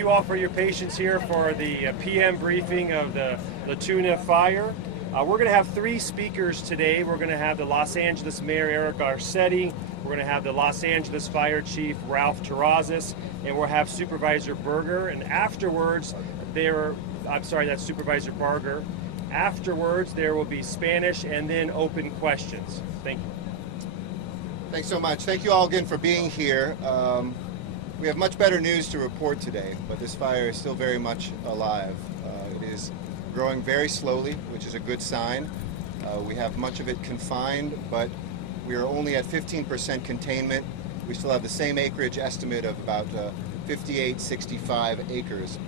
you all for your patience here for the PM briefing of the Tuna fire. We're going to have 3 speakers today. We're going to have the Los Angeles Mayor, Garcetti. We're going to have the Los Angeles Fire Chief, Ralph Terrazas, and we'll have Supervisor Barger. And afterwards, that's Supervisor Barger. Afterwards, there will be Spanish and then open questions. Thank you. Thanks so much. Thank you all again for being here. We have much better news to report today, but this fire is still very much alive. It is growing very slowly, which is a good sign. We have much of it confined, but we are only at 15% containment. We still have the same acreage estimate of about 58-65 acres.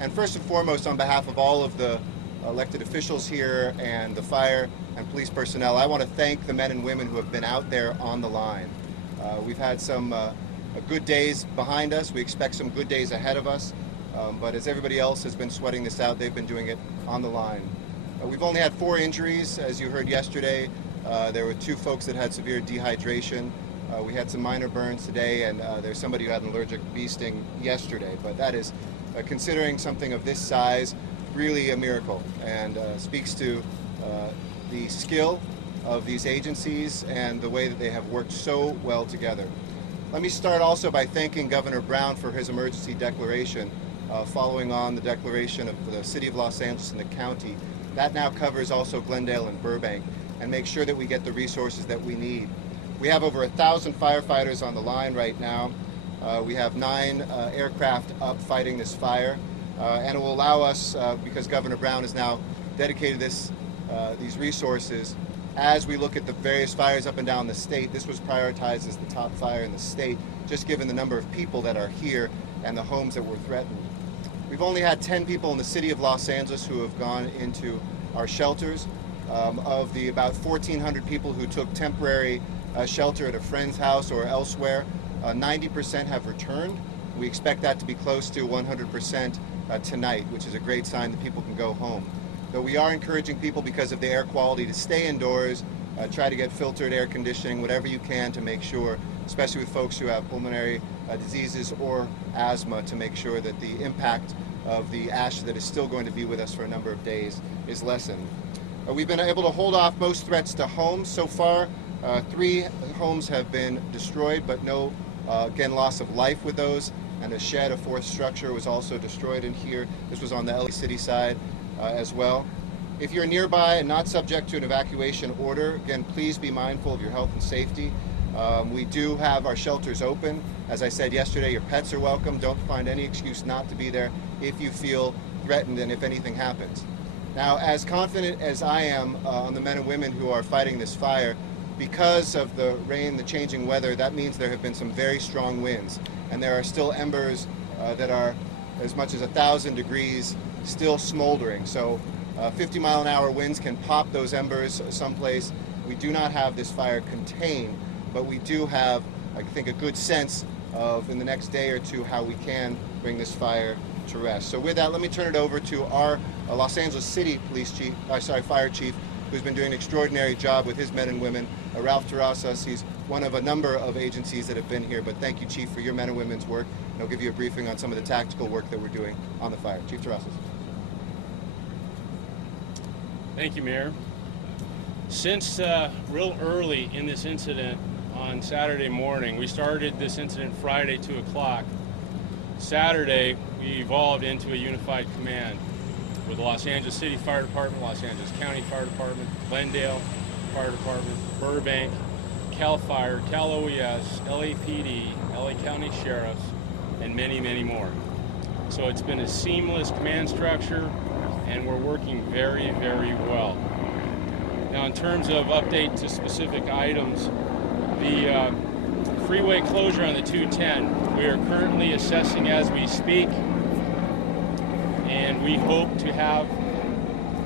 And first and foremost, on behalf of all of the elected officials here and the fire and police personnel, I want to thank the men and women who have been out there on the line. We've had some good days behind us. We expect some good days ahead of us. But as everybody else has been sweating this out, they've been doing it on the line. We've only had 4 injuries, as you heard yesterday. There were 2 folks that had severe dehydration. We had some minor burns today, and there's somebody who had an allergic bee sting yesterday. But that is, considering something of this size, really a miracle, and speaks to the skill of these agencies and the way that they have worked so well together. Let me start also by thanking Governor Brown for his emergency declaration, following on the declaration of the City of Los Angeles and the county. That now covers also Glendale and Burbank, and makes sure that we get the resources that we need. We have over 1,000 firefighters on the line right now. We have 9 aircraft up fighting this fire, and it will allow us, because Governor Brown has now dedicated these resources, as we look at the various fires up and down the state. This was prioritized as the top fire in the state, just given the number of people that are here and the homes that were threatened. We've only had 10 people in the city of Los Angeles who have gone into our shelters. Of the about 1,400 people who took temporary shelter at a friend's house or elsewhere, 90% have returned. We expect that to be close to 100% tonight, which is a great sign that people can go home. Though we are encouraging people, because of the air quality, to stay indoors, try to get filtered air conditioning, whatever you can to make sure, especially with folks who have pulmonary diseases or asthma, to make sure that the impact of the ash that is still going to be with us for a number of days is lessened. We've been able to hold off most threats to homes so far. 3 homes have been destroyed, but no, again, loss of life with those. And a shed, a 4th structure, was also destroyed in here. This was on the LA City side as well. If you're nearby and not subject to an evacuation order, again, please be mindful of your health and safety. We do have our shelters open. As I said yesterday, your pets are welcome. Don't find any excuse not to be there if you feel threatened and if anything happens. Now, as confident as I am on the men and women who are fighting this fire, because of the rain, the changing weather, that means there have been some very strong winds. And there are still embers that are as much as 1,000 degrees still smoldering. So 50-mile-an-hour winds can pop those embers someplace. We do not have this fire contained, but we do have, I think, a good sense of, in the next day or 2, how we can bring this fire to rest. So with that, let me turn it over to our Los Angeles City Fire Chief, who's been doing an extraordinary job with his men and women, Ralph Terrazas. He's one of a number of agencies that have been here, but thank you, Chief, for your men and women's work, and I'll give you a briefing on some of the tactical work that we're doing on the fire. Chief Terrazas. Thank you, Mayor. Since real early in this incident on Saturday morning, we started this incident Friday, 2 o'clock. Saturday, we evolved into a unified command with the Los Angeles City Fire Department, Los Angeles County Fire Department, Glendale Fire Department, Burbank, CAL FIRE, Cal OES, LAPD, LA County Sheriffs, and many, many more. So it's been a seamless command structure, and we're working very, very well. Now, in terms of update to specific items, the freeway closure on the 210, we are currently assessing as we speak, and we hope to have,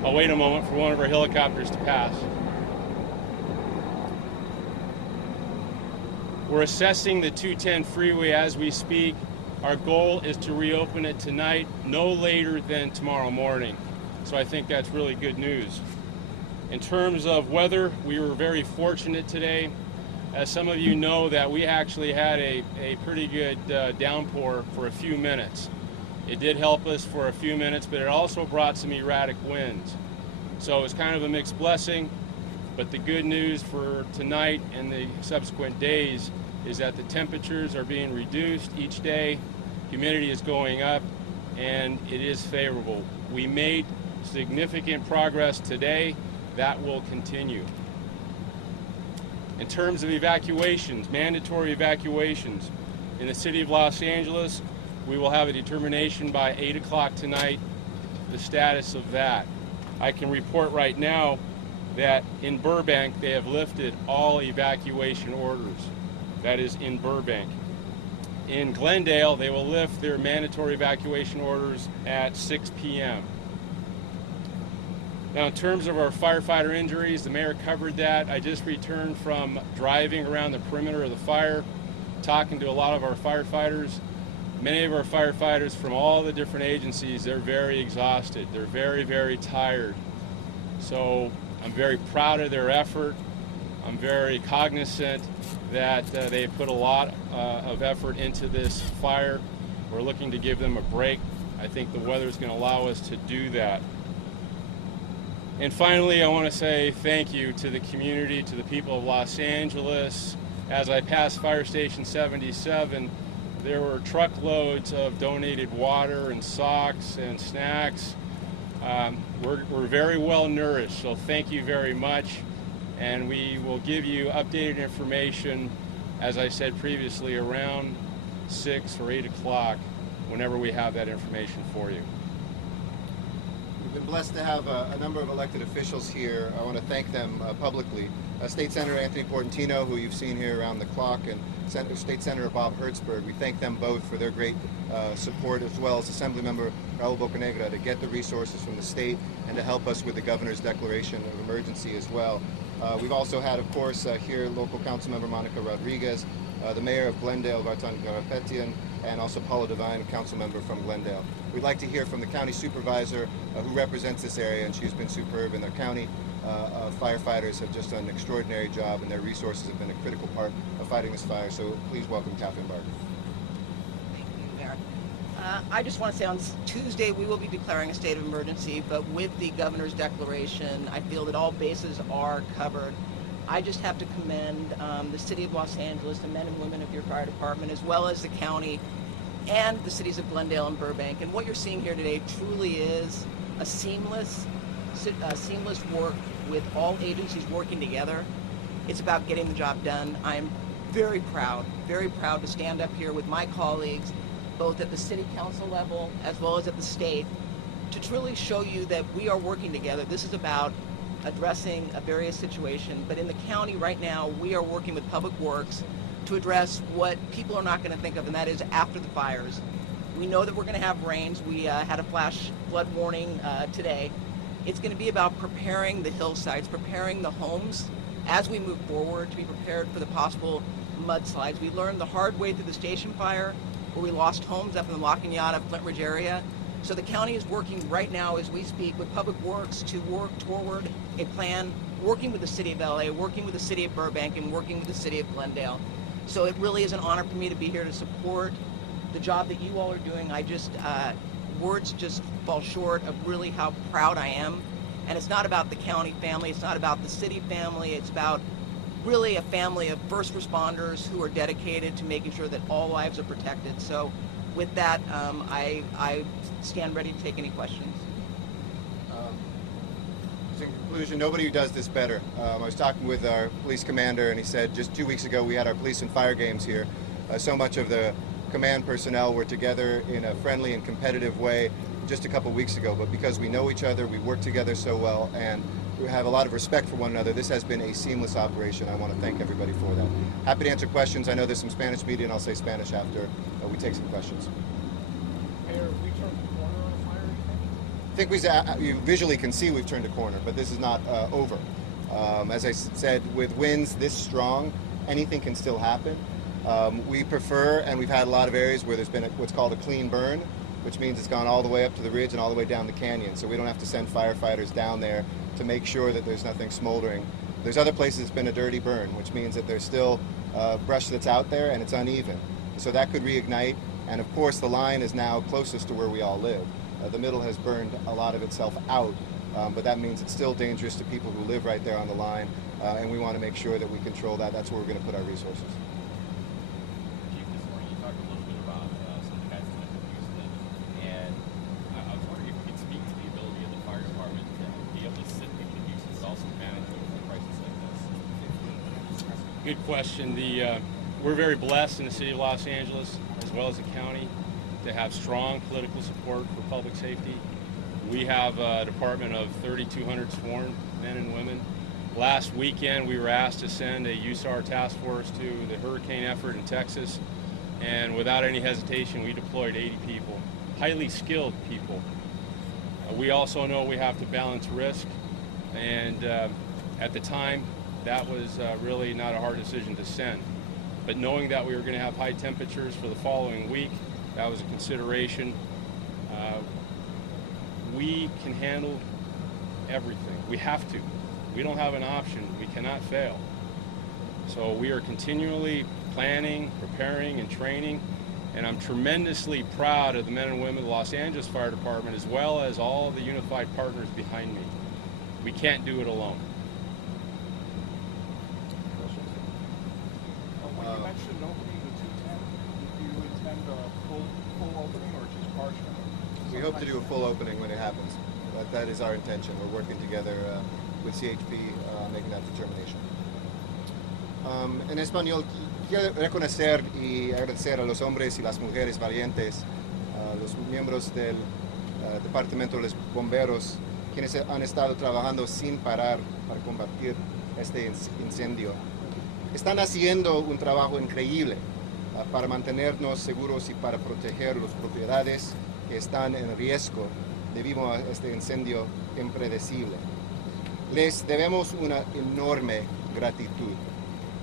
I'll wait a moment for one of our helicopters to pass. We're assessing the 210 freeway as we speak. Our goal is to reopen it tonight, no later than tomorrow morning. So I think that's really good news. In terms of weather, we were very fortunate today. As some of you know, that we actually had a pretty good downpour for a few minutes. It did help us for a few minutes, but it also brought some erratic winds. So it was kind of a mixed blessing, but the good news for tonight and the subsequent days is that the temperatures are being reduced each day, humidity is going up, and it is favorable. We made significant progress today. That will continue. In terms of evacuations, mandatory evacuations, in the city of Los Angeles, we will have a determination by 8 o'clock tonight, the status of that. I can report right now that in Burbank, they have lifted all evacuation orders. That is in Burbank. In Glendale, they will lift their mandatory evacuation orders at 6 p.m. Now, in terms of our firefighter injuries, the mayor covered that. I just returned from driving around the perimeter of the fire, talking to a lot of our firefighters. Many of our firefighters from all the different agencies, they're very exhausted. They're very, very tired. So I'm very proud of their effort. I'm very cognizant that they put a lot of effort into this fire. We're looking to give them a break. I think the weather is going to allow us to do that. And finally, I want to say thank you to the community, to the people of Los Angeles. As I passed Fire Station 77, there were truckloads of donated water and socks and snacks. We're very well nourished, so thank you very much. And we will give you updated information, as I said previously, around 6 or 8 o'clock, whenever we have that information for you. We've been blessed to have a number of elected officials here. I want to thank them publicly. State Senator Anthony Portantino, who you've seen here around the clock, and State Senator Bob Hertzberg. We thank them both for their great support, as well as Assemblymember Raul Bocanegra, to get the resources from the state and to help us with the governor's declaration of emergency as well. We've also had, of course, here local Councilmember Monica Rodriguez, the mayor of Glendale, Vartan Garcetti, and also Paula Devine, Councilmember from Glendale. We'd like to hear from the county supervisor who represents this area, and she's been superb, and their county firefighters have just done an extraordinary job, and their resources have been a critical part of fighting this fire. So please welcome Kathryn Barger. Thank you, Mayor. I just want to say on Tuesday we will be declaring a state of emergency, but with the governor's declaration, I feel that all bases are covered. I just have to commend the city of Los Angeles, the men and women of your fire department, as well as the county and the cities of Glendale and Burbank. And what you're seeing here today truly is a seamless work with all agencies working together. It's about getting the job done. I'm very proud to stand up here with my colleagues, both at the city council level as well as at the state, to truly show you that we are working together. This is about addressing a various situation, but in the county right now, we are working with Public Works to address what people are not going to think of, and that is after the fires. We know that we're going to have rains. We had a flash flood warning today. It's going to be about preparing the hillsides, preparing the homes as we move forward to be prepared for the possible mudslides. We learned the hard way through the station fire, where we lost homes up in the La Cañada, Flint Ridge area. So the county is working right now as we speak with Public Works to work toward a plan, working with the city of LA, working with the city of Burbank, and working with the city of Glendale. So it really is an honor for me to be here to support the job that you all are doing. Words just fall short of really how proud I am. And it's not about the county family, it's not about the city family, it's about really a family of first responders who are dedicated to making sure that all lives are protected. So with that, I stand ready to take any questions. In conclusion, nobody does this better. I was talking with our police commander, and he said just 2 weeks ago we had our police and fire games here. So much of the command personnel were together in a friendly and competitive way just a couple weeks ago, but because we know each other, we work together so well, and we have a lot of respect for one another, this has been a seamless operation. I want to thank everybody for that. Happy to answer questions. I know there's some Spanish media, and I'll say Spanish after we take some questions. Mayor, we turned the corner on a fire, you think? I think you visually can see we've turned a corner, but this is not over. As I said, with winds this strong, anything can still happen. We prefer, and we've had a lot of areas where there's been what's called a clean burn, which means it's gone all the way up to the ridge and all the way down the canyon, so we don't have to send firefighters down there to make sure that there's nothing smoldering. There's other places it's been a dirty burn, which means that there's still brush that's out there and it's uneven. So that could reignite, And of course, the line is now closest to where we all live. The middle has burned a lot of itself out, but that means it's still dangerous to people who live right there on the line, and we want to make sure that we control that. That's where we're going to put our resources. Chief, this morning you talked a little bit about some of the guys that have used them, and I was wondering if you could speak to the ability of the fire department to be able to sit through the use but also manage a crisis like this. Good question. We're very blessed in the city of Los Angeles, as well as the county, to have strong political support for public safety. We have a department of 3,200 sworn men and women. Last weekend, we were asked to send a USAR task force to the hurricane effort in Texas, and without any hesitation, we deployed 80 people, highly skilled people. We also know we have to balance risk, and at the time, that was really not a hard decision to send. But knowing that we were going to have high temperatures for the following week, that was a consideration. We can handle everything. We have to. We don't have an option. We cannot fail. So we are continually planning, preparing, and training. And I'm tremendously proud of the men and women of the Los Angeles Fire Department, as well as all of the unified partners behind me. We can't do it alone. When you mentioned opening the 210, do you intend a full opening or just partial? We hope to do a full opening when it happens. That is our intention. We're working together with CHP, making that determination. En español, quiero reconocer y agradecer a los hombres y las mujeres valientes, a los miembros del Departamento de los Bomberos, quienes han estado trabajando sin parar para combatir este incendio. Están haciendo un trabajo increíble para mantenernos seguros y para proteger las propiedades que están en riesgo debido a este incendio impredecible. Les debemos una enorme gratitud.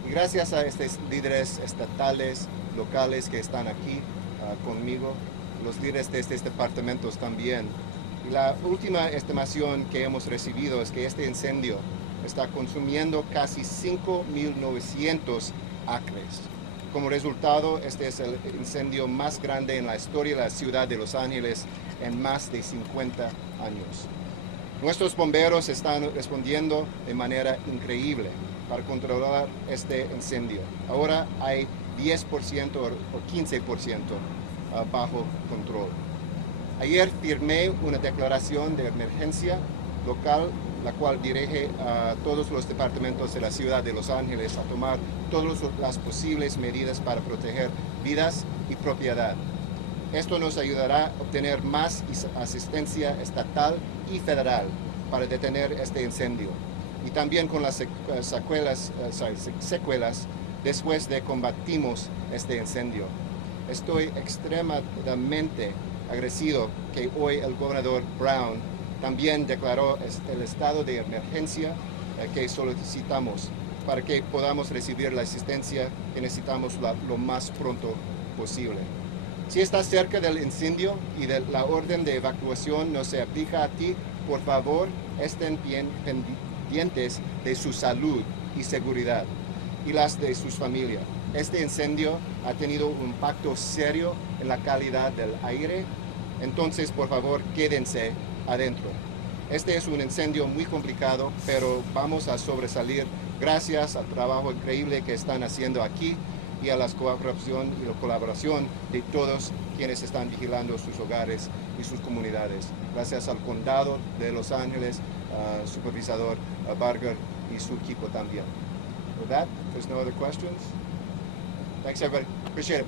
Y gracias a estos líderes estatales, locales que están aquí conmigo, los líderes de estos departamentos también. Y la última estimación que hemos recibido es que este incendio está consumiendo casi 5.900 acres. Como resultado, este es el incendio más grande en la historia de la ciudad de Los Ángeles en más de 50 años. Nuestros bomberos están respondiendo de manera increíble para controlar este incendio. Ahora hay 10% o 15% bajo control. Ayer firmé una declaración de emergencia local, la cual dirige a todos los departamentos de la ciudad de Los Ángeles a tomar todas las posibles medidas para proteger vidas y propiedad. Esto nos ayudará a obtener más asistencia estatal y federal para detener este incendio y también con las secuelas después de combatimos este incendio. Estoy extremadamente agradecido que hoy el gobernador Brown también declaró el estado de emergencia que solicitamos para que podamos recibir la asistencia que necesitamos lo más pronto posible. Si estás cerca del incendio y de la orden de evacuación no se aplica a ti, por favor, estén bien pendientes de su salud y seguridad y las de sus familias. Este incendio ha tenido un impacto serio en la calidad del aire, entonces por favor quédense adentro. Este es un incendio muy complicado, pero vamos a sobresalir gracias al trabajo increíble que están haciendo aquí y a la colaboración de todos quienes están vigilando sus hogares y sus comunidades. Gracias al condado de Los Ángeles, Supervisor Barger y su equipo también. With that, if there's no other questions. Thanks everybody. Appreciate it.